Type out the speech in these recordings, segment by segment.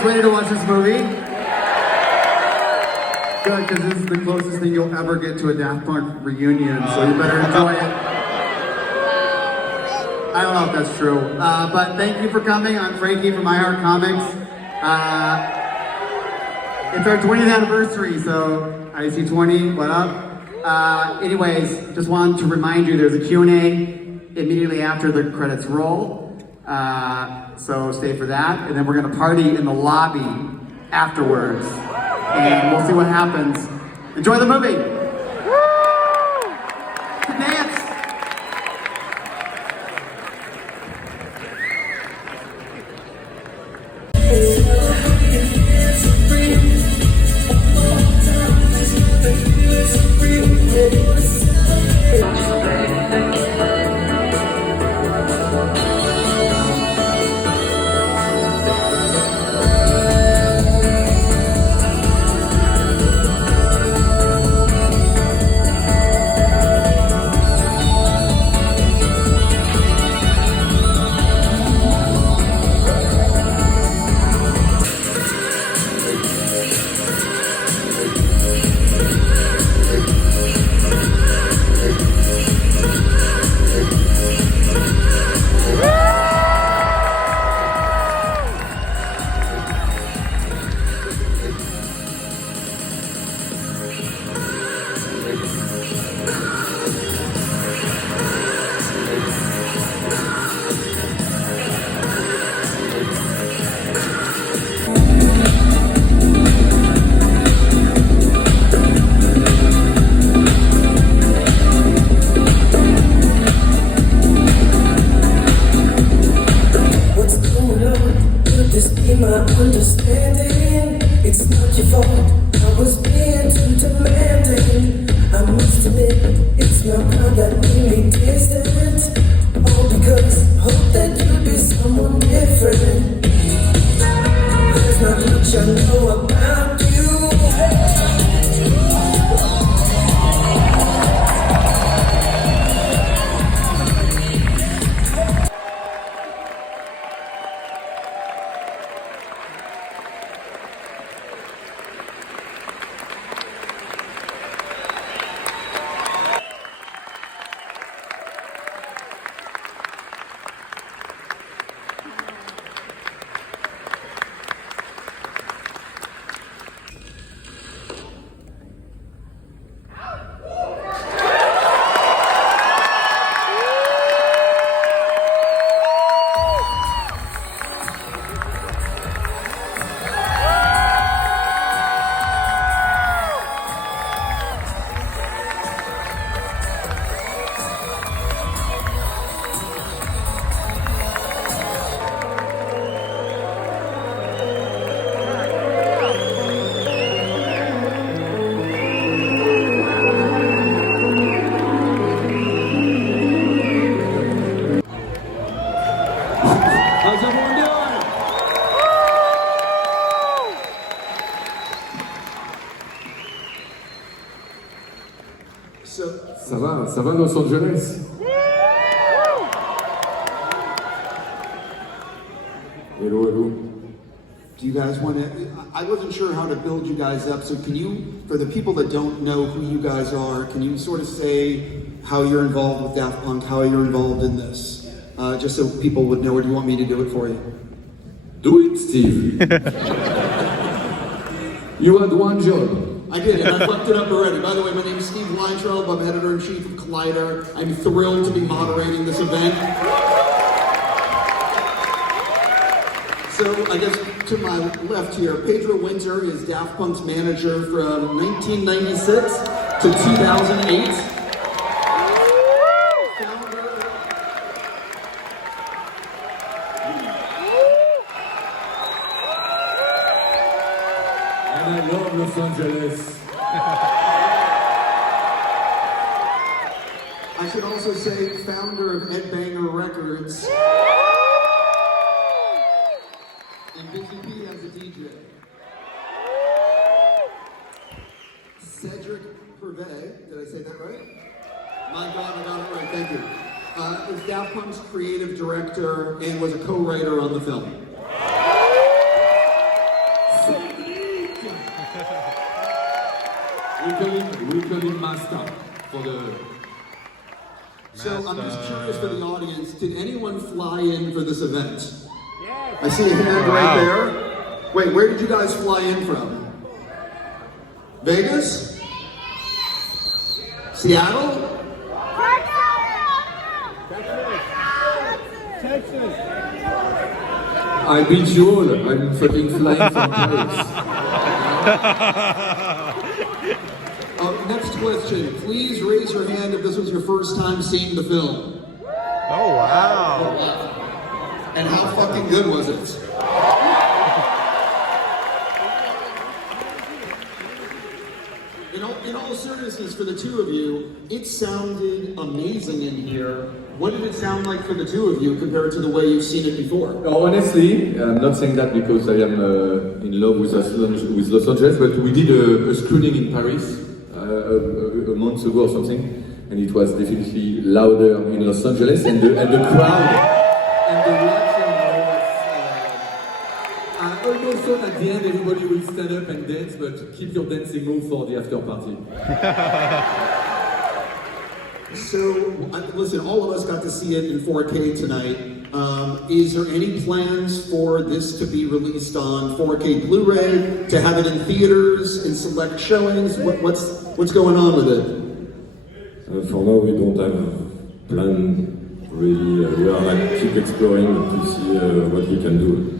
guys ready to watch this movie? Good, because this is the closest thing you'll ever get to a Daft Punk reunion, so you better enjoy it. I don't know if that's true, but thank you for coming. I'm Frankie from iHeart Comics. It's our 20th anniversary, so IC20, what up? Anyways, just wanted to remind you there's a Q&A immediately after the credits roll. So stay for that, and then we're gonna party in the lobby afterwards, and we'll see what happens. Enjoy the movie. Dance. Ça va Los Angeles? Hello, hello. Do you guys want to, I wasn't sure how to build you guys up, so can you, for the people that don't know who you guys are, can you sort of say how you're involved with Daft Punk, how you're involved in this? Just so people would know, or do you want me to do it for you? Do it, Steve. You had one job. I did, and I fucked it up already. By the way, my name is Steve Weintraub. I'm editor-in-chief of Collider. I'm thrilled to be moderating this event. So, I guess to my left here, Pedro Winter is Daft Punk's manager from 1996 to 2008. And I love Los Angeles. I should also say founder of Ed Banger Records. And BTP as a DJ. Cedric Hervet, did I say that right? My God, I got it right, thank you. Is Daft Punk's creative director and was a co-writer on the film. We call him Master for the. So I'm just curious for the audience, did anyone fly in for this event? Yes. I see a hand right there. Wait, where did you guys fly in from? Vegas? Seattle? Texas. I beat you all. I'm fucking flying from Paris. Next question. Please raise your hand if this was your first time seeing the film. Oh, wow. And how fucking good was it? In all seriousness, for the two of you, it sounded amazing in here. What did it sound like for the two of you compared to the way you've seen it before? Honestly, I'm not saying that because I am in love with Los Angeles, but we did a screening in Paris a month ago or something, and it was definitely louder in Los Angeles, and the crowd and the reaction was. I almost thought at the end everybody will stand up and dance, but keep your dancing move for the after party. So, listen, all of us got to see it in 4K tonight. Is there any plans for this to be released on 4K Blu-ray, to have it in theaters, in select showings? What's going on with it? For now, we don't have plan really. We are like keep exploring to see what we can do.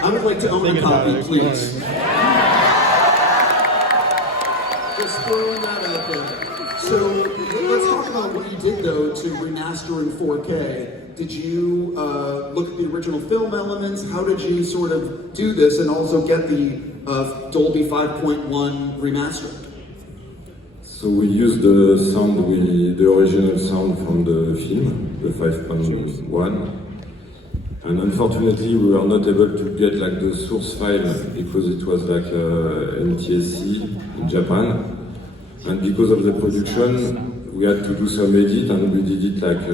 I would like to own a copy, please. Just throwing that out there. So let's talk about what you did, though, to remaster in 4K. Did you look at the original film elements? How did you sort of do this and also get the Dolby 5.1 remaster? So we used the sound, the original sound from the film, the 5.1. And unfortunately, we were not able to get like the source file because it was like NTSC in Japan. And because of the production, we had to do some edit, and we did it like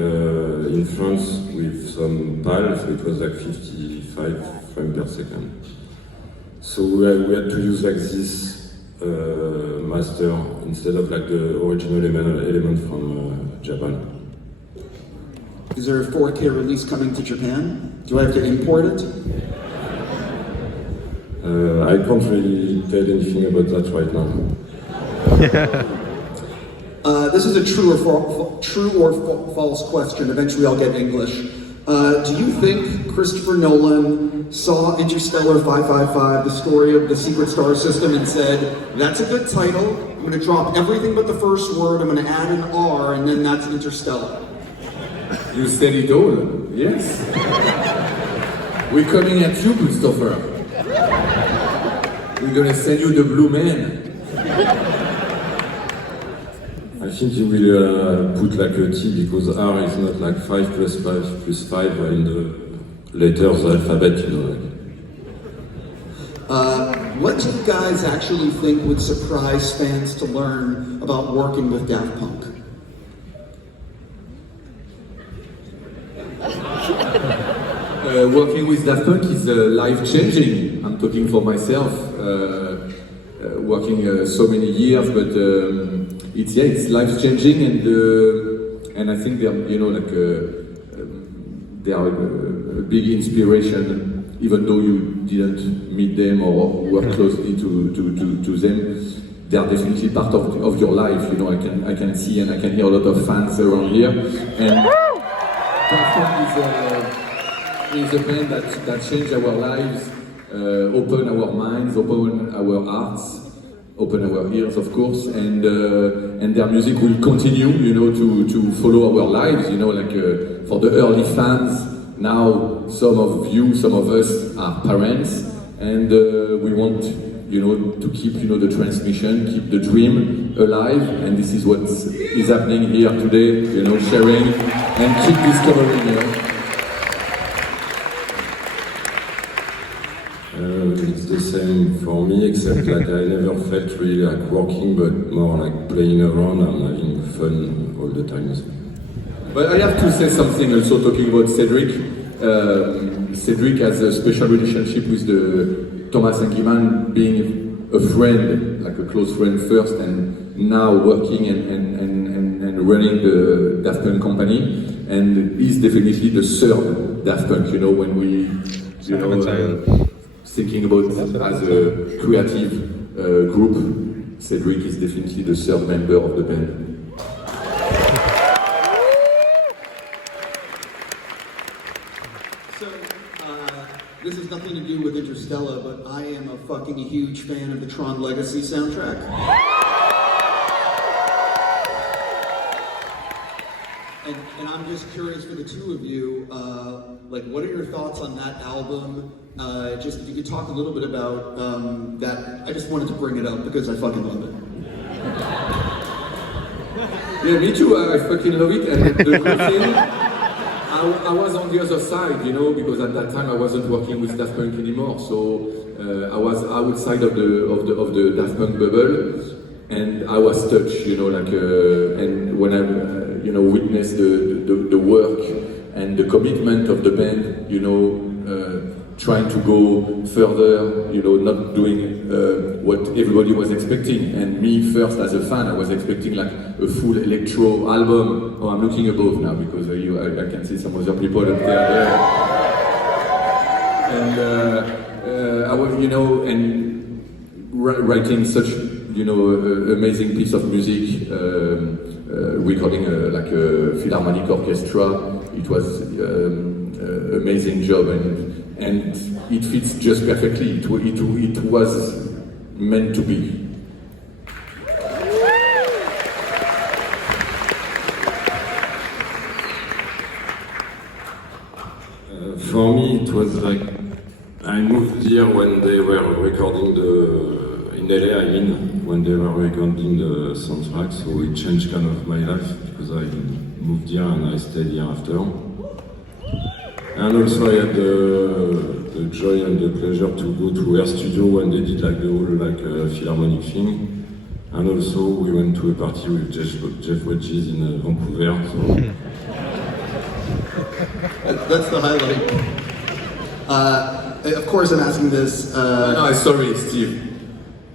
in France with some PAL, so it was like 55 frames per second. So we had to use like this master instead of like the original element from Japan. Is there a 4K release coming to Japan? Do I have to import it? I can't really tell anything about that right now. This is a true or false question. Eventually I'll get English. Do you think Christopher Nolan saw Interstellar 555, the story of the secret star system, and said, that's a good title, I'm going to drop everything but the first word, I'm going to add an R, and then that's Interstellar? You said it all, yes. We're coming at you, Christopher. We're gonna send you the blue man. I think you will put like a T because R is not like 5 plus 5 plus 5 in the letters alphabet, you know. What do you guys actually think would surprise fans to learn about working with Daft Punk? Working with Daft Punk is life-changing. I'm talking for myself. Working so many years, but it's life-changing, and I think they're they are a big inspiration. Even though you didn't meet them or work closely to them, they are definitely part of your life. You know, I can see and I can hear a lot of fans around here, and Daft Punk is a band that changed our lives, open our minds, open our hearts, open our ears, of course, and their music will continue, you know, to follow our lives, you know, like for the early fans. Now, some of us are parents, and we want, you know, to keep, you know, the transmission, keep the dream alive, and this is what is happening here today, you know, sharing and keep discovering, you know. It's the same for me, except like I never felt really like working, but more like playing around and having fun all the time. But I have to say something also talking about Cedric. Cedric has a special relationship with the Thomas and Giman, being a friend, like a close friend first, and now working and running the Daft Punk company. And he's definitely the third Daft Punk, you know, when we, you know, thinking about as a creative group, Cedric is definitely the third member of the band. So, this has nothing to do with Interstella, but I am a fucking huge fan of the Tron Legacy soundtrack. And I'm just curious for the two of you, like, what are your thoughts on that album? Just if you could talk a little bit about that. I just wanted to bring it up because I fucking love it. Yeah, me too. I fucking love it. And the good thing, I was on the other side, you know, because at that time I wasn't working with Daft Punk anymore. So I was outside of the Daft Punk bubble, and I was touched, you know, like, and when I, you know, witnessed the work and the commitment of the band, you know, trying to go further, you know, not doing what everybody was expecting. And me first, as a fan, I was expecting like a full electro album. Oh, I'm looking above now because I can see some other people up there. And I was, you know, and writing such, you know, amazing piece of music, recording like a philharmonic orchestra. It was amazing job, and it fits just perfectly. It was meant to be. For me, it was like I moved here when they were recording in LA. I mean, when they were recording the soundtrack, so it changed kind of my life because I moved here and I stayed here after. And also I had the joy and the pleasure to go to their studio when they did like the whole like philharmonic thing. And also we went to a party with Jeff Wedges in Vancouver. So. That's the highlight. Of course I'm asking this. No, sorry, Steve.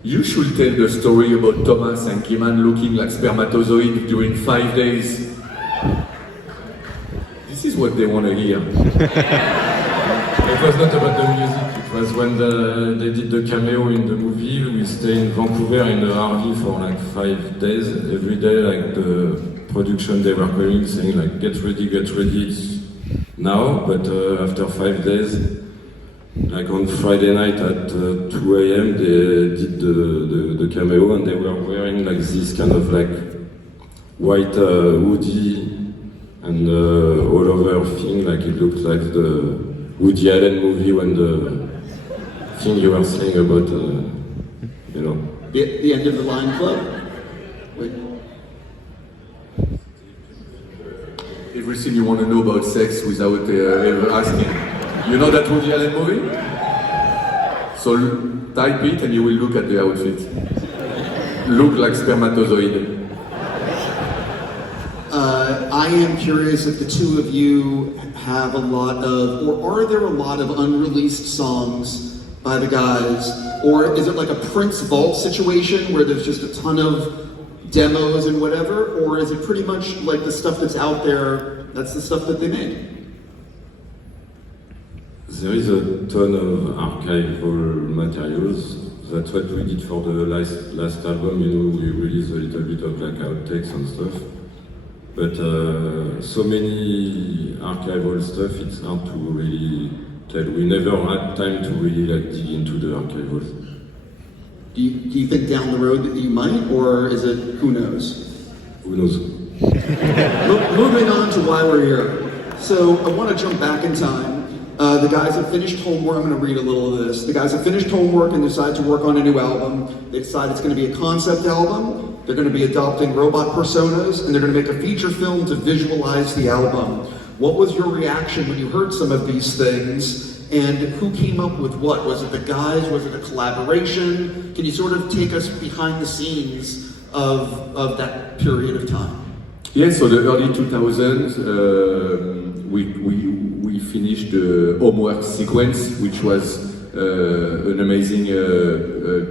You should tell the story about Thomas and Giman looking like spermatozoids during 5 days. This is what they want to hear. It was not about the music, it was when they did the cameo in the movie. We stayed in Vancouver in the RV for like 5 days. Every day, like the production, they were calling, saying like, get ready, it's now. But after 5 days, like on Friday night at 2 a.m. they did the cameo, and they were wearing like this kind of like white hoodie and all over thing, like it looked like the Woody Allen movie when the thing you were saying about, you know. The end of the Line Club? Wait. Everything you want to know about sex without ever asking. You know that Woody Allen movie? So type it and you will look at the outfit. Look like spermatozoid. I am curious if the two of you have a lot of, or are there a lot of unreleased songs by the guys? Or is it like a Prince Vault situation where there's just a ton of demos and whatever? Or is it pretty much like the stuff that's out there, that's the stuff that they made? There is a ton of archival materials. That's what we did for the last album. You know, we released a little bit of like outtakes and stuff. But so many archival stuff, it's hard to really tell. We never had time to really like dig into the archivals. Do you think down the road that you might, or is it who knows? Who knows? Moving on to why we're here. So I want to jump back in time. The guys have finished homework. I'm going to read a little of this. The guys have finished homework and decide to work on a new album. They decide it's going to be a concept album. They're going to be adopting robot personas, and they're going to make a feature film to visualize the album. What was your reaction when you heard some of these things, and who came up with what? Was it the guys? Was it a collaboration? Can you sort of take us behind the scenes of that period of time? Yeah, so the early 2000s, we we finished the homework sequence, which was an amazing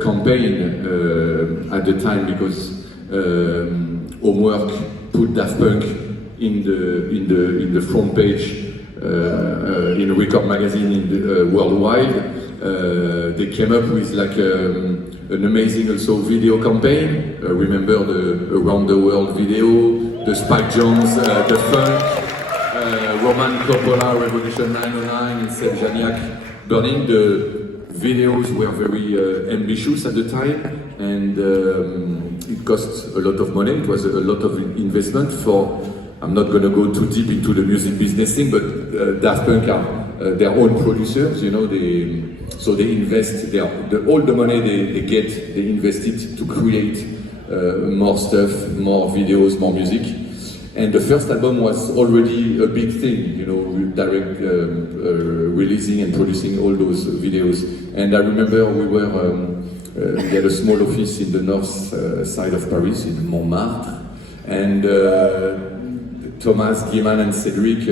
campaign at the time, because homework put Daft Punk in the front page in a record magazine worldwide. They came up with like an amazing also video campaign. Remember the Around the World video, the Spike Jonze, the Funk, Roman Coppola, Revolution 909, and Seljaniak Burning. The videos were very ambitious at the time, and it cost a lot of money. It was a lot of investment for. I'm not going to go too deep into the music business thing, but Daft Punk are their own producers, you know. So they invest all the money they get, they invest it to create more stuff, more videos, more music. And the first album was already a big thing, you know, direct releasing and producing all those videos. And I remember we had a small office in the north side of Paris, in Montmartre, and Thomas, Guillemin and Cedric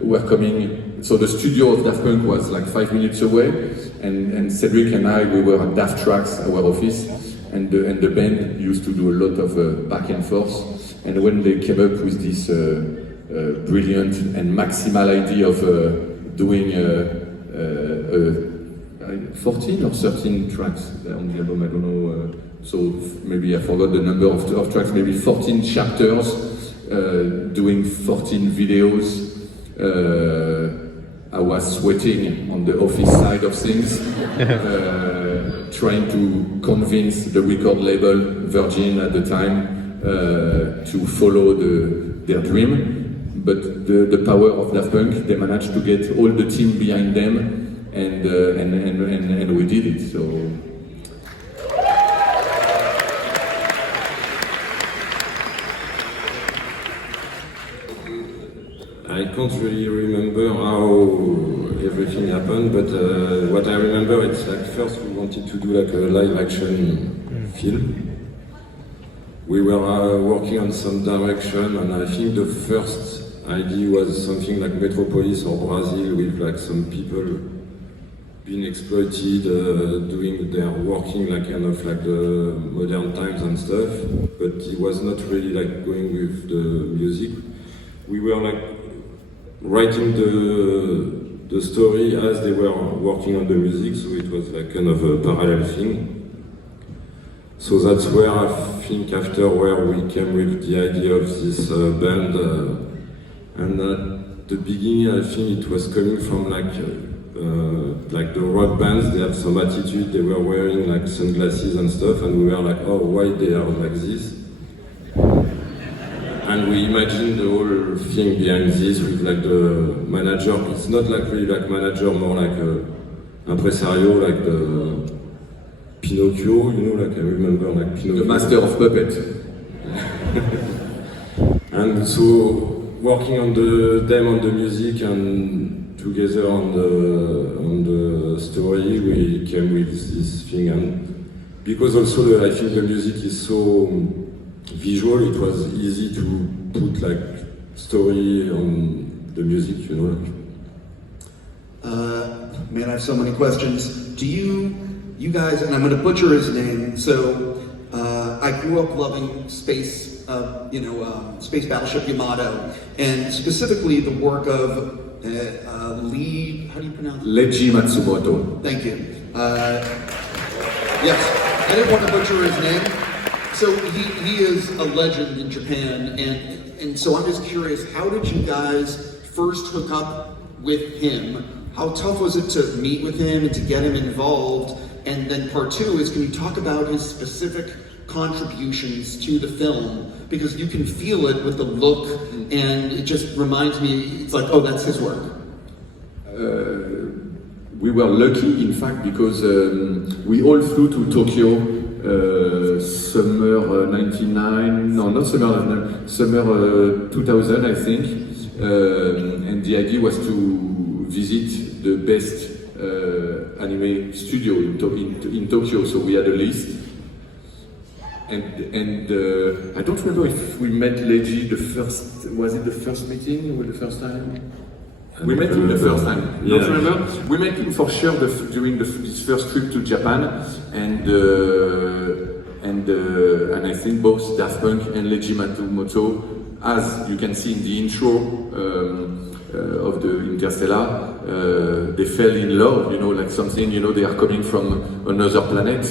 were coming. So the studio of Daft Punk was like 5 minutes away, and Cedric and I, we were at Daft Tracks, our office, and the band used to do a lot of back and forth. And when they came up with this brilliant and maximal idea of doing 14 or 13 tracks on the album, I don't know, so maybe I forgot the number of tracks, maybe 14 chapters, doing 14 videos. I was sweating on the office side of things, trying to convince the record label, Virgin at the time, to follow their dream. But the power of Daft Punk, they managed to get all the team behind them, and we did it. So. I can't really remember how everything happened, but what I remember, it's like first we wanted to do like a live action film. We were working on some direction, and I think the first idea was something like Metropolis or Brazil, with like some people being exploited, working like kind of like the modern times and stuff, but it was not really like going with the music. We were like writing the story as they were working on the music, so it was like kind of a parallel thing. So that's where I think after where we came with the idea of this band, and at the beginning I think it was coming from like the rock bands. They have some attitude. They were wearing like sunglasses and stuff, and we were like, oh, why they are like this? And we imagined the whole thing behind this with like the manager. It's not like really like manager, more like impresario, like the Pinocchio, you know, like I remember like Pinocchio. The master of puppet. And so working on the music and together on the story, we came with this thing. And because also I think the music is so visual, it was easy to put like story on the music, you know. Man, I have so many questions. Do you guys, and I'm going to butcher his name, so I grew up loving space, Space Battleship Yamato, and specifically the work of how do you pronounce it? Leiji Matsumoto. Thank you. Yes, I didn't want to butcher his name. So he is a legend in Japan, and so I'm just curious, how did you guys first hook up with him? How tough was it to meet with him and to get him involved? And then part two is, can you talk about his specific contributions to the film? Because you can feel it with the look, and it just reminds me, it's like, oh, that's his work. We were lucky, in fact, because we all flew to Tokyo summer 99, no, not summer 99, summer 2000, I think. And the idea was to visit the best anime studio in Tokyo, so we had a list. And I don't remember if we met Leiji was it the first meeting or the first time? We met him the first time. Yeah. Don't you remember? We met him for sure during his first trip to Japan, and I think both Daft Punk and Leiji Matsumoto, as you can see in the intro of the Interstella, they fell in love. You know, like something. You know, they are coming from another planet.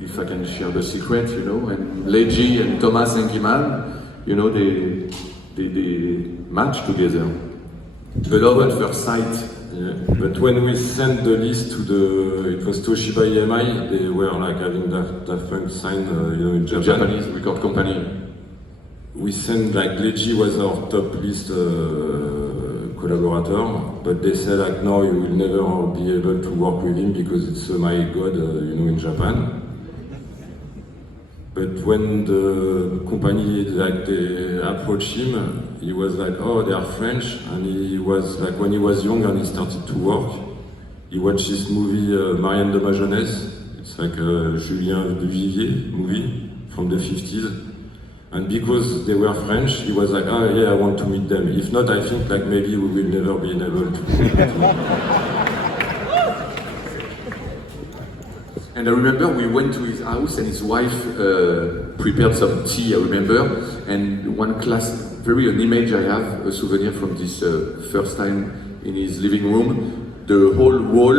If I can share the secret, you know, and Leiji and Thomas Engiman, you know, they match together. The love at first sight. Yeah. But when we sent the list to it was Toshiba EMI, they were like having Daft Punk signed, in The Japan. Japanese record company. We sent like Leiji was our top list collaborator, but they said like no, you will never be able to work with him because it's my god, in Japan. But when the company they approached him, he was like, oh, they are French, and he was like when he was young and he started to work, he watched this movie Marianne de Majonnaise. It's like a Julien Duvivier movie from the 50s, and because they were French, he was like, oh yeah, I want to meet them. If not, I think like maybe we will never be able to. And I remember we went to his house and his wife prepared some tea, I remember. And one class, an image I have, a souvenir from this first time in his living room. The whole wall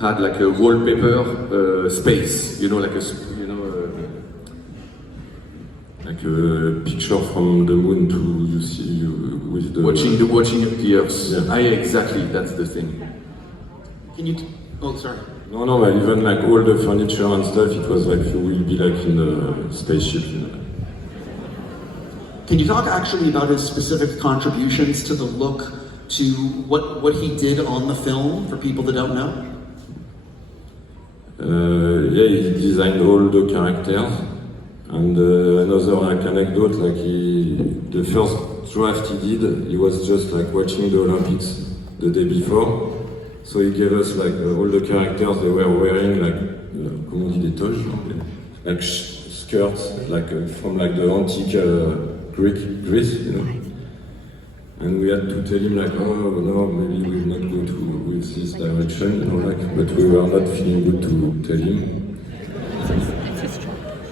had like a wallpaper space, like a Picture from the moon to you see with the watching the Earth. Yeah. Exactly, that's the thing. Can you? Oh, sorry. No, but even like all the furniture and stuff, it was like you will be like in a spaceship. Can you talk actually about his specific contributions to the look, to what he did on the film for people that don't know? He designed all the characters. And another like anecdote, like the first draft he did, he was just like watching the Olympics the day before. So he gave us like all the characters they were wearing, like comment on dit des toges, like skirts, like from like the antique Greece, And we had to tell him like, oh no, maybe we will not go with this direction, but we were not feeling good to tell him.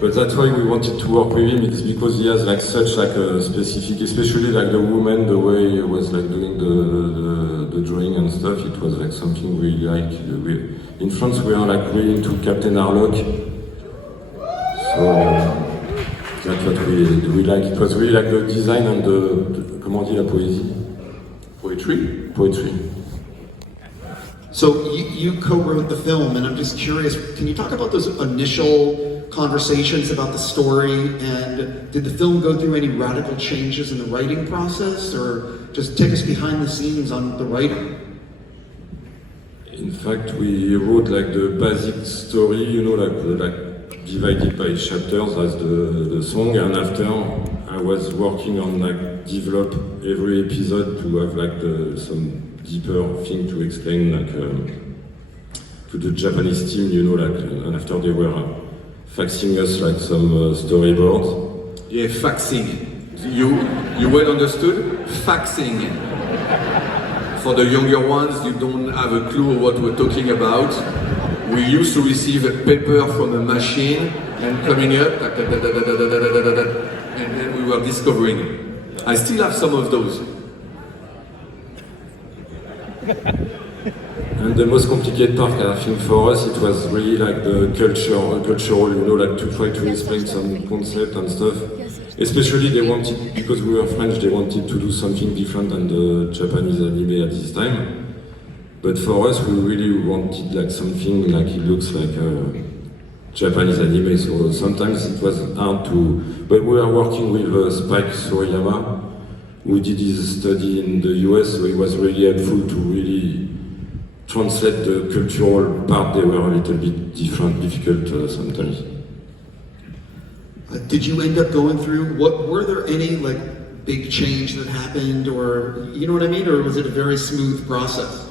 But that's why we wanted to work with him. It's because he has like such like a specific, especially like the woman, the way he was like doing the drawing and stuff. It was like something we like. In France, we are like really into Captain Harlock. So that's what we like. It was really like the design and the comment on dit la poésie? Poetry. So you co-wrote the film, and I'm just curious, can you talk about those initial conversations about the story, and did the film go through any radical changes in the writing process, or just take us behind the scenes on the writing? In fact, we wrote like the basic story, like divided by chapters as the song, and after I was working on like develop every episode to have like some deeper thing to explain like to the Japanese team, and after they were faxing us like some storyboards. Yeah, faxing. You well understood? Faxing. For the younger ones, you don't have a clue what we're talking about. We used to receive a paper from a machine and coming up, and then we were discovering. I still have some of those. And the most complicated part, I think, for us, it was really like the cultural, like to try to explain some concept and stuff. Especially they wanted, because we were French, they wanted to do something different than the Japanese anime at this time. But for us, we really wanted like something like it looks like Japanese anime. So sometimes it was hard to, but we were working with Spike Suriyama, who did his study in the US, so it was really helpful to really translate the cultural part. They were a little bit difficult sometimes. Did you end up going through, were there any like big change that happened, or you know what I mean, or was it a very smooth process?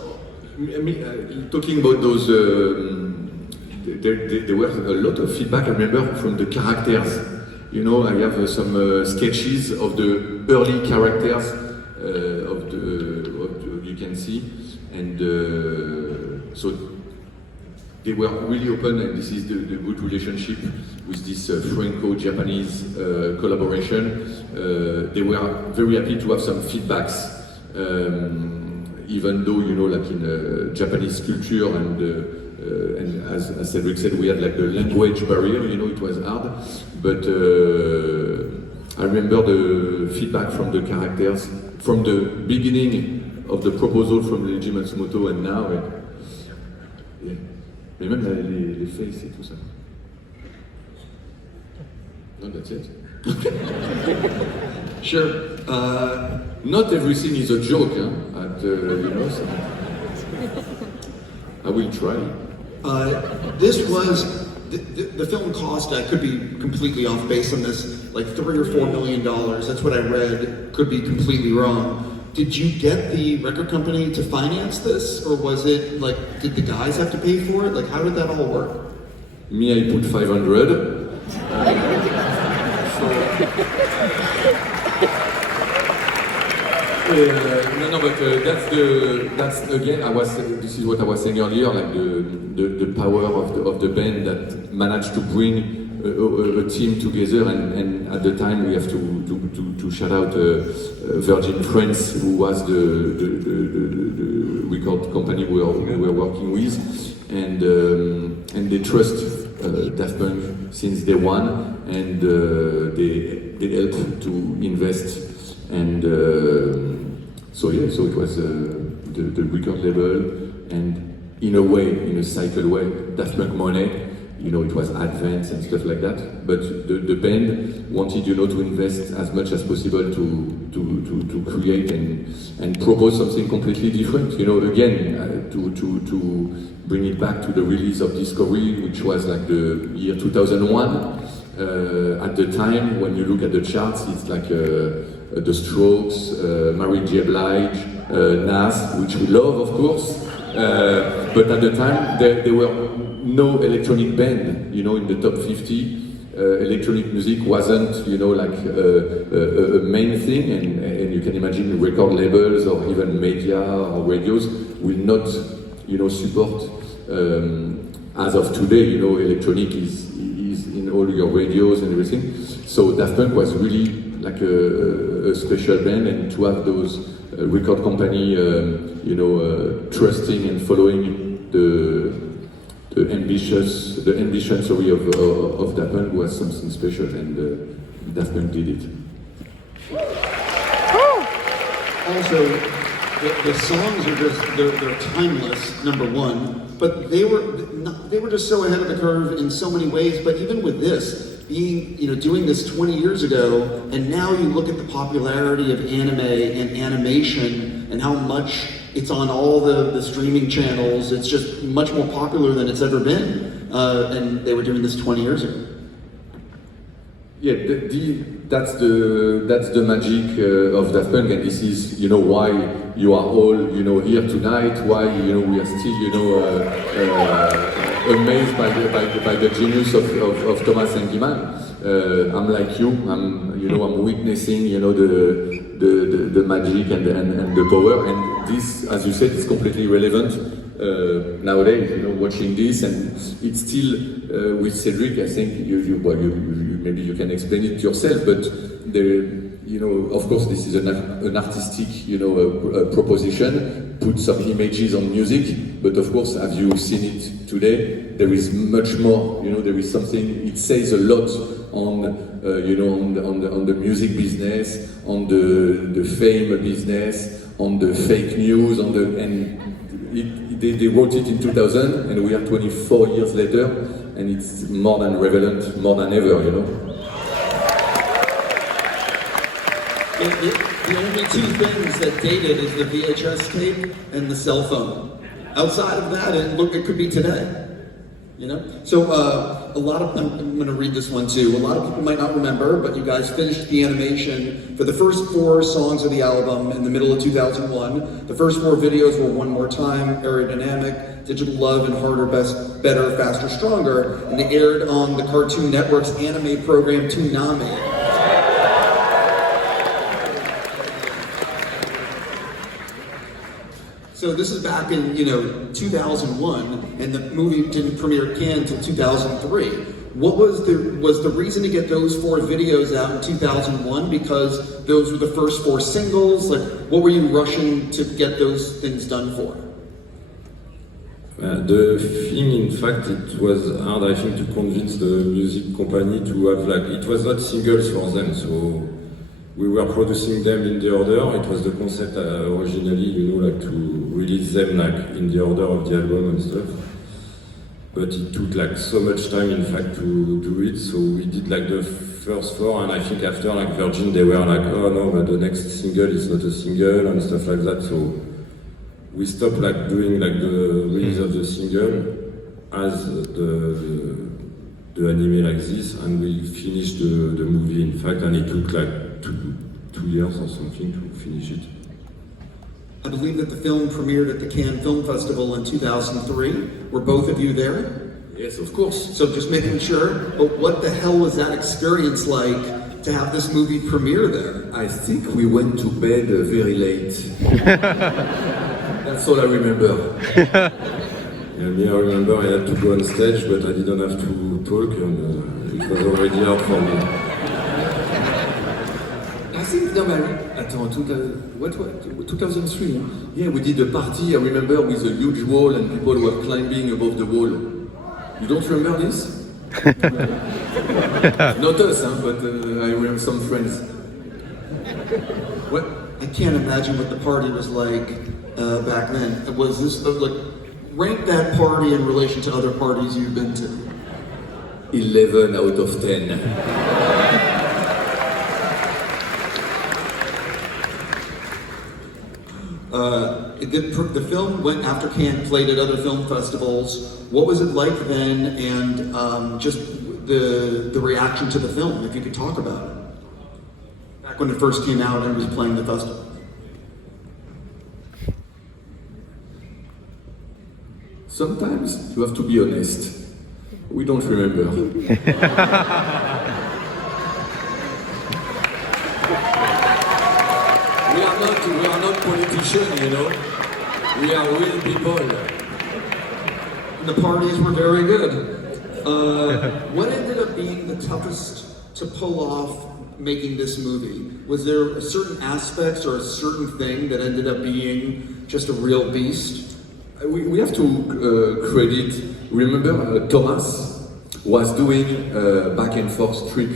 I mean, talking about those, there were a lot of feedback, I remember, from the characters. I have some sketches of the early characters you can see and so they were really open, and this is the good relationship with this Franco-Japanese collaboration. They were very happy to have some feedbacks, even though, you know, like in Japanese culture and as Cedric said, we had like a language barrier, you know, it was hard. But I remember the feedback from the characters, from the beginning of the proposal from Leiji Matsumoto and now. Yeah. Mais même les faces et tout ça. No, that's it. Sure. Not everything is a joke, huh? You know, so I will try. This was the film cost. I could be completely off base on this, like $3 or $4 million. That's what I read. Could be completely wrong. Did you get the record company to finance this, or was it like, did the guys have to pay for it? Like, how did that all work? Me, I put 500. No, but that's again. This is what I was saying earlier, like the power of the band that managed to bring a team together, and at the time we have to shout out Virgin France, who was the record company we were working with, and they trust Daft Punk since day one, and they helped to invest, and so it was the record label, and in a way, in a cycle way, Daft Punk money. You know, it was advance and stuff like that, but the band wanted, you know, to invest as much as possible to create and propose something completely different. You know, again, to bring it back to the release of Discovery, which was like the year 2001. At the time, when you look at the charts, it's like The Strokes, Mary J. Blige, Nas, which we love, of course. But at the time, there were no electronic band, you know, in the top 50. Electronic music wasn't, you know, like a main thing, and you can imagine record labels or even media or radios will not, you know, support. As of today, you know, electronic is in all your radios and everything. So Daft Punk was really like a special band, and to have those record company, you know, trusting and following the ambition, sorry, of Daft Punk was something special, and Daft Punk did it. Also, the songs are just they're timeless. Number one, but they were just so ahead of the curve in so many ways. But even with this, being, you know, doing this 20 years ago, and now you look at the popularity of anime and animation and how much it's on all the streaming channels. It's just much more popular than it's ever been, and they were doing this 20 years ago. Yeah, that's the magic of Daft Punk, and this is, you know, why you are all, you know, here tonight. Why, you know, we are still, you know, amazed by the genius of Thomas and Guiman. I'm like you. I'm witnessing, you know, the magic and the power, and this, as you said, is completely relevant nowadays. You know, watching this, and it's still with Cedric. I think you maybe you can explain it yourself, but you know, of course, this is an artistic, you know, proposition. Put some images on music, but of course, have you seen it today? There is much more. You know, there is something. It says a lot on, you know, on the music business, on the fame business, on the fake news, they wrote it in 2000, and we are 24 years later, and it's more than relevant, more than ever, you know. The only two things that dated is the VHS tape and the cell phone. Outside of that, it could be today. You know? So I'm going to read this one too. A lot of people might not remember, but you guys finished the animation for the first 4 songs of the album in the middle of 2001. The first 4 videos were One More Time, Aerodynamic, Digital Love, and Harder, Best, Better, Faster, Stronger, and they aired on the Cartoon Network's anime program Toonami. So So this is back in 2001, and the movie didn't premiere at Cannes until 2003. What was the reason to get those 4 videos out in 2001? Because those were the first 4 singles. Like, what were you rushing to get those things done for? The thing, in fact, it was hard, I think, to convince the music company to have it was not singles for them, so we were producing them in the order. It was the concept originally, to release them in the order of the album and stuff. But it took so much time, in fact, to do it. So we did the first 4, and I think after Virgin, they were oh no, but the next single is not a single and stuff like that. So we stopped doing the release of the single as the anime like this, and we finished the movie, in fact, and it took 2 years or something to finish it. I believe that the film premiered at the Cannes Film Festival in 2003. Were both of you there? Yes, of course. So just making sure, but what the hell was that experience like to have this movie premiere there? I think we went to bed very late. That's all I remember. I remember I had to go on stage, but I didn't have to talk, and it was already hard for me. I think, no, but attends, 2003, huh? Yeah, we did a party, I remember, with a huge wall and people were climbing above the wall. You don't remember this? Not us, huh? But I remember some friends. What? I can't imagine what the party was like back then. Was this, rank that party in relation to other parties you've been to? 11 out of 10. The film went after Cannes, played at other film festivals. What was it like then, and just the reaction to the film, if you could talk about it? Back when it first came out and was playing the festival. Sometimes you have to be honest. We don't remember. We are not politicians, We are real people. The parties were very good. What ended up being the toughest to pull off making this movie? Was there certain aspects or a certain thing that ended up being just a real beast? We have to credit. Remember, Thomas was doing back and forth trip,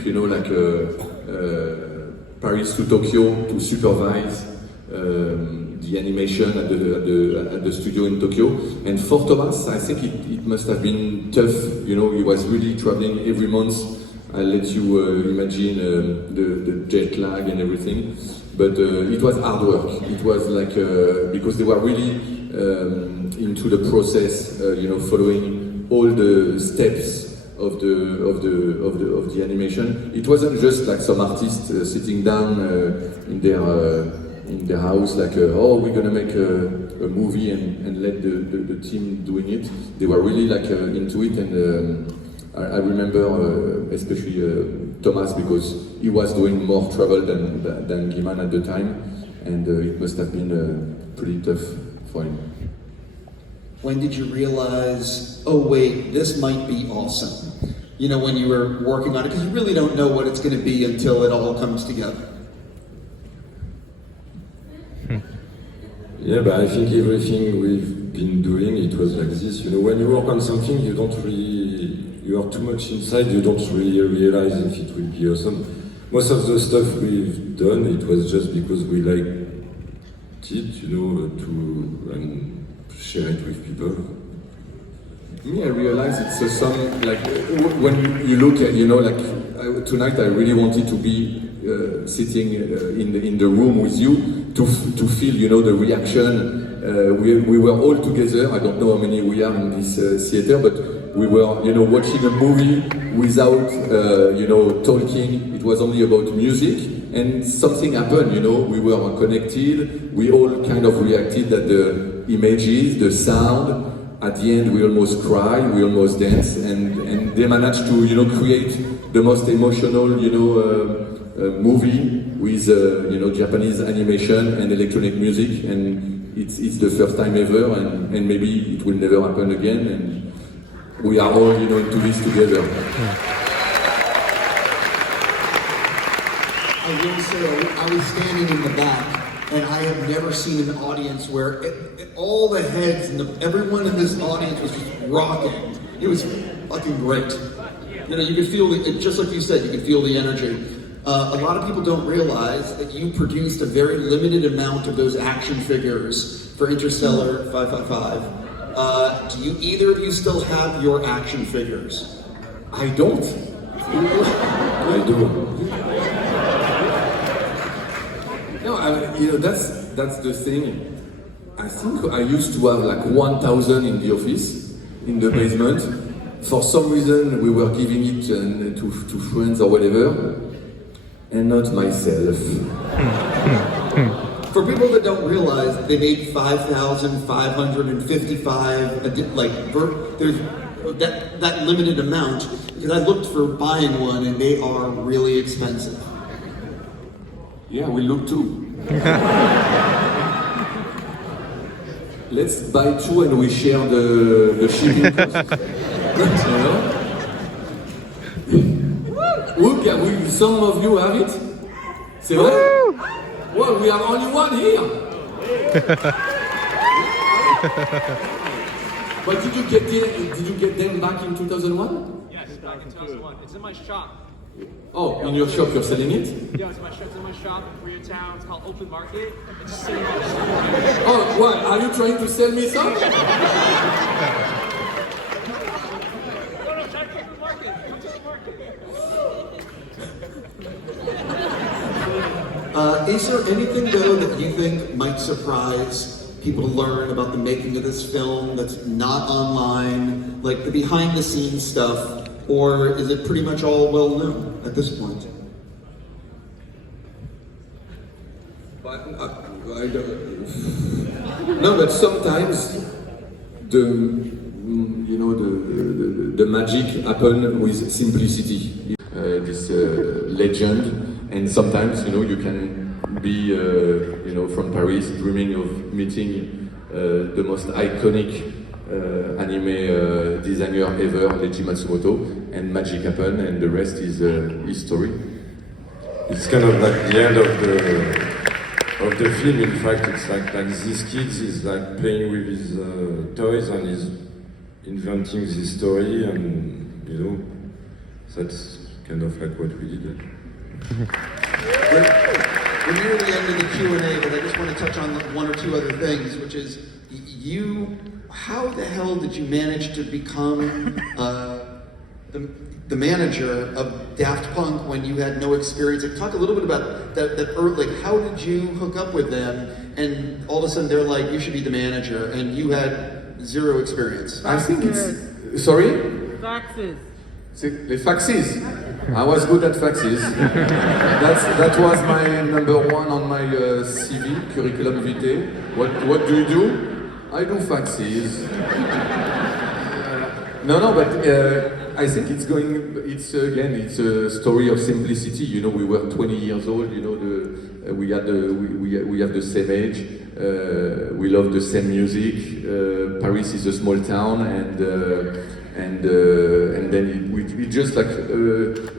Paris to Tokyo to supervise the animation at the studio in Tokyo. And for Thomas, I think it must have been tough. He was really traveling every month. I'll let you imagine the jet lag and everything. But it was hard work. It was because they were really into the process, following all the steps of the animation. It wasn't just some artists sitting down in their house we're gonna make a movie and let the team doing it. They were really into it, and I remember especially Thomas, because he was doing more travel than Guiman at the time, and it must have been pretty tough for him. When did you realize, oh wait, this might be awesome? When you were working on it, because you really don't know what it's going to be until it all comes together. Yeah, but I think everything we've been doing, it was like this. When you work on something, you are too much inside, you don't really realize if it will be awesome. Most of the stuff we've done, it was just because we liked it, to share it with people. Me, I realize it's a song, when you look at, tonight I really wanted to be sitting in the room with you to feel, the reaction. We were all together. I don't know how many we are in this theater, but we were, watching a movie without, talking. It was only about music, and something happened. We were connected. We all kind of reacted at the images, the sound. At the end, we almost cry, we almost dance, and they managed to, create the most emotional, movie with, Japanese animation and electronic music, and it's the first time ever, and maybe it will never happen again, and we are all, you know, into this together. I will say, I was standing in the back, and I have never seen an audience where all the heads and everyone in this audience was just rocking. It was fucking great. You know, you could feel just like you said, you could feel the energy. A lot of people don't realize that you produced a very limited amount of those action figures for Interstellar 555. Do you either of you still have your action figures? I don't. I do. No, you know, that's the thing. I think I used to have like 1,000 in the office, in the basement. For some reason, we were giving it to friends or whatever, and not myself. For people that don't realize, they made 5,555. Like there's that limited amount. Because I looked for buying one, and they are really expensive. Yeah, we look too. Let's buy two and we share the shipping costs. You know? Look, some of you have it. C'est vrai? Well, we are only one here. But did you get them back in 2001? Yes, back in 2001. It's in my shop. Oh, in your shop, you're selling it? Yeah, it's in my shop in Koreatown. It's called Open Market. It's sitting on the store. Oh, what? Are you trying to sell me some? No, check the market. Come to the market. Is there anything though that you think might surprise people to learn about the making of this film that's not online, like the behind the scenes stuff? Or is it pretty much all well known at this point? But, no, but sometimes the magic happen with simplicity. This legend, and sometimes you can be from Paris, dreaming of meeting the most iconic anime designer ever, Leiji Matsumoto, and magic happen, and the rest is history. It's kind of like the end of the film. In fact, it's like this kid is like playing with his toys and is inventing this story, and that's kind of like what we did. We're near the end of the Q&A, but I just want to touch on one or two other things, which is how the hell did you manage to become the manager of Daft Punk when you had no experience? Like, talk a little bit about that early, like, how did you hook up with them and all of a sudden they're like, you should be the manager, and you had zero experience? I think it's... Sorry? Faxes. Les faxes. I was good at faxes. That was my number one on my CV, curriculum vitae. What do you do? I do faxes. No, but I think it's a story of simplicity. We were 20 years old. We have the same age. We love the same music. Paris is a small town, and then we just like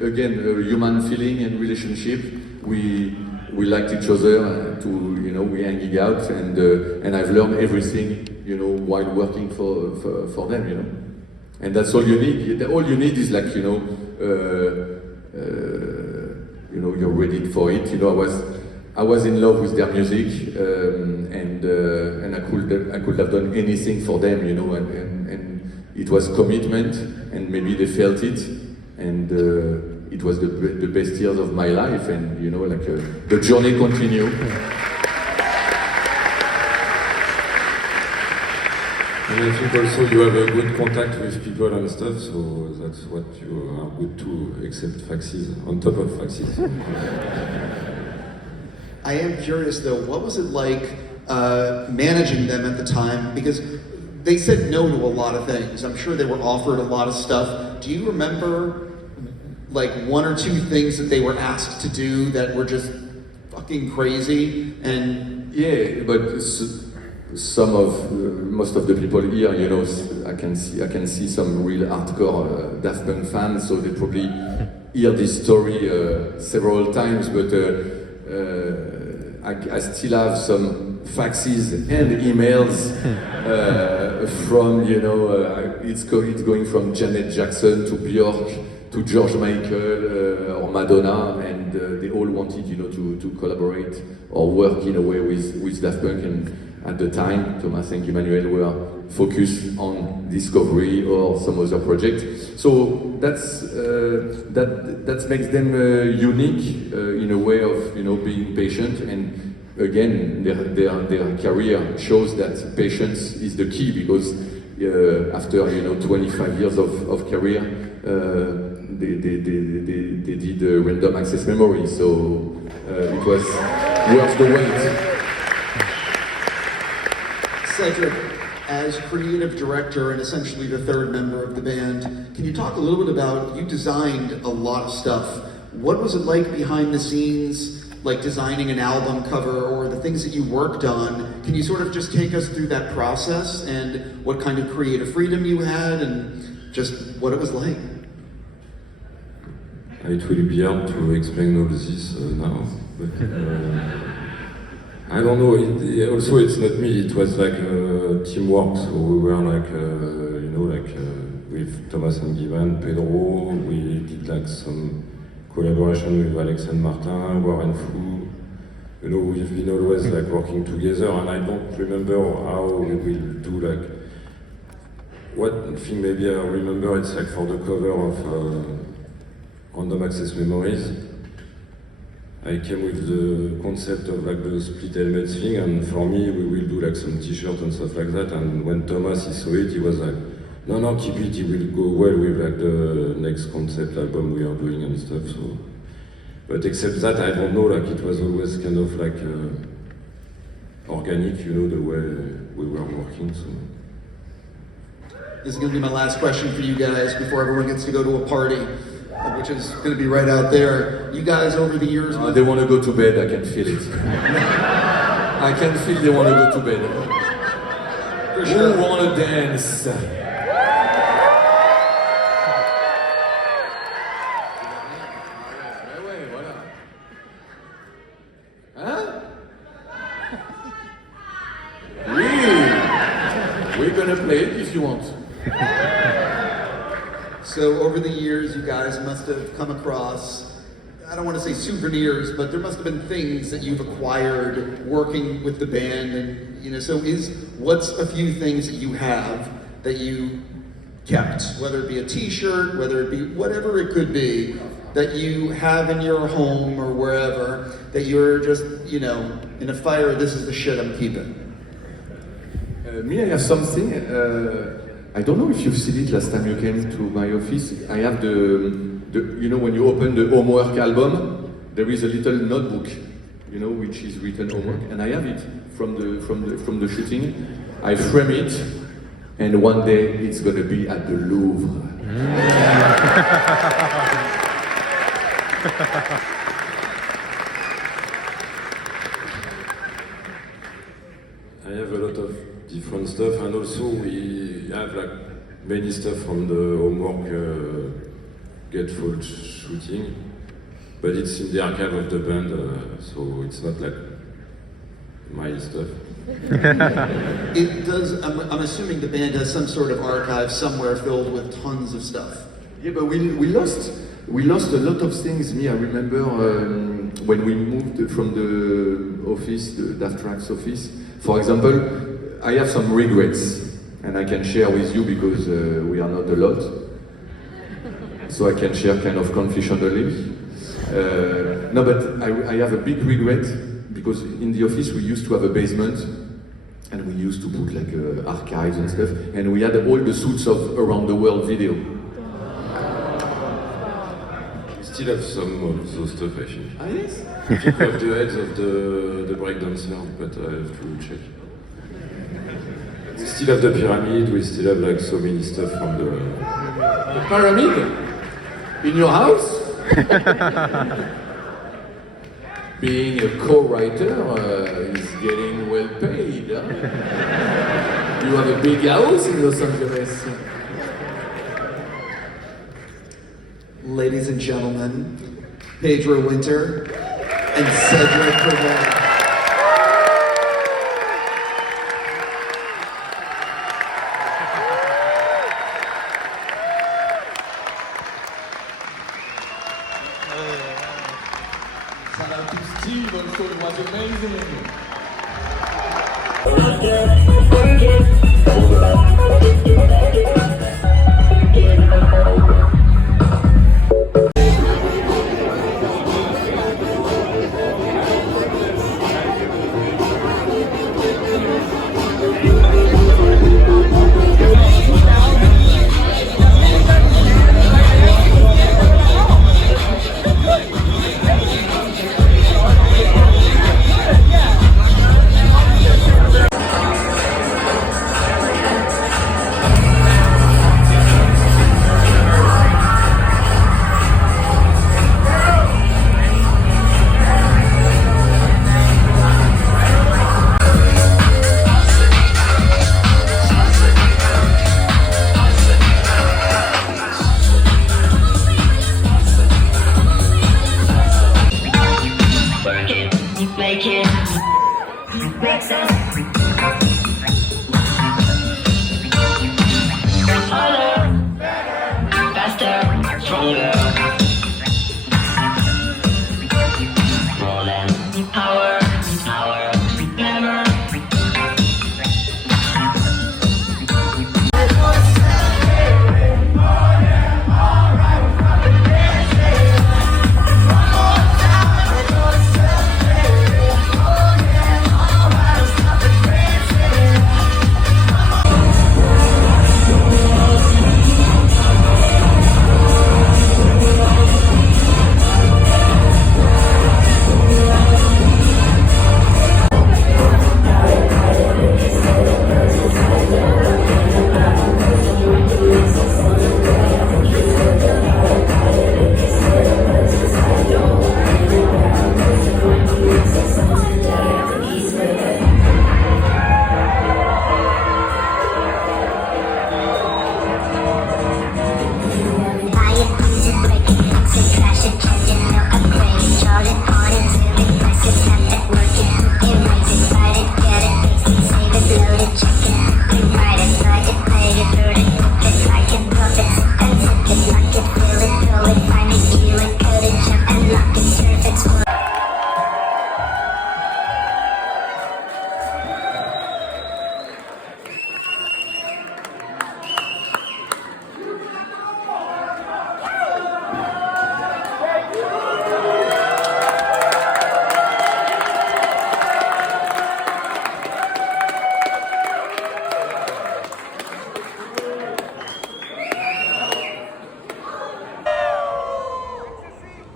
again a human feeling and relationship. We liked each other. We hanging out, and I've learned everything while working for them. And that's all you need. All you need is like you're ready for it. I was in love with their music, and I could have done anything for them. And it was commitment, and maybe they felt it, and it was the best years of my life, and the journey continued. And I think also you have a good contact with people and stuff, so that's what you are good to, except faxes, on top of faxes. I am curious though, what was it like managing them at the time? Because they said no to a lot of things. I'm sure they were offered a lot of stuff. Do you remember like one or two things that they were asked to do that were just fucking crazy? And yeah, but some of most of the people here, you know, I can see some real hardcore Daft Punk fans, so they probably hear this story several times, but I still have some faxes and emails from, you know, it's going from Janet Jackson to Björk to George Michael or Madonna, and they all wanted, you know, to collaborate or work in a way with Daft Punk. And at the time, Thomas and Emmanuel were focused on Discovery or some other project. So that makes them unique in a way of, you know, being patient. And again, their career shows that patience is the key, because after, you know, 25 years of career, they did random access memory, so it was worth the wait. Cedric, as creative director and essentially the third member of the band, can you talk a little bit about, you designed a lot of stuff. What was it like behind the scenes, like designing an album cover or the things that you worked on? Can you sort of just take us through that process and what kind of creative freedom you had and just what it was like? It will be hard to explain all this now, but I don't know. Also, it's not me. It was like teamwork. So we were like, you know, like with Thomas and Givan, Pedro. We did like some collaboration with Alex and Martin, Warren Fu. You know, we've been always like working together, and I don't remember how we will do like. One thing maybe I remember, it's like for the cover of Random Access Memories. I came with the concept of like the split helmets thing, and for me, we will do like some t-shirts and stuff like that. And when Thomas he saw it, he was like, no, keep it, it will go well with like the next concept album we are doing and stuff. So, but except that, I don't know, like it was always kind of like organic, you know, the way we were working. So. This is going to be my last question for you guys before everyone gets to go to a party, which is going to be right out there. You guys over the years... They want to go to bed, I can feel it. I can feel they want to go to bed. For sure. Who want to dance? Huh? Really? We're gonna play it if you want. So over the years, you guys must have come across, I don't want to say souvenirs, but there must have been things that you've acquired working with the band, and you know. So what's a few things that you have that you kept, whether it be a T-shirt, whether it be whatever it could be, that you have in your home or wherever, that you're just, you know, in a fire, this is the shit I'm keeping. Me, I have something. I don't know if you've seen it last time you came to my office. I have the you know, when you open the homework album, there is a little notebook, you know, which is written homework, and I have it from the shooting. I frame it, and one day it's gonna be at the Louvre. I have a lot of different stuff, and also we have like many stuff from the homework Gatefold shooting, but it's in the archive of the band, so it's not like my stuff. It does. I'm assuming the band has some sort of archive somewhere filled with tons of stuff. Yeah, but we lost a lot of things. Me, I remember when we moved from the office, the Daft Tracks office. For example, I have some regrets, and I can share with you because we are not a lot. So I can share kind of confessionally. No, but I have a big regret because in the office we used to have a basement, and we used to put like archives and stuff, and we had all the suits of Around the World video. We still have some of those stuff, I think. Ah yes? I think we have the heads of the breakdancer, but I have to check. We still have the pyramid, we still have like so many stuff from the Pyramid? In your house? being a co-writer is getting well paid. Huh? You have a big house in Los Angeles. Ladies and gentlemen, Pedro Winter and Cedric Hervet. Shout out to Steve also, it was amazing.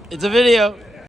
It's a video.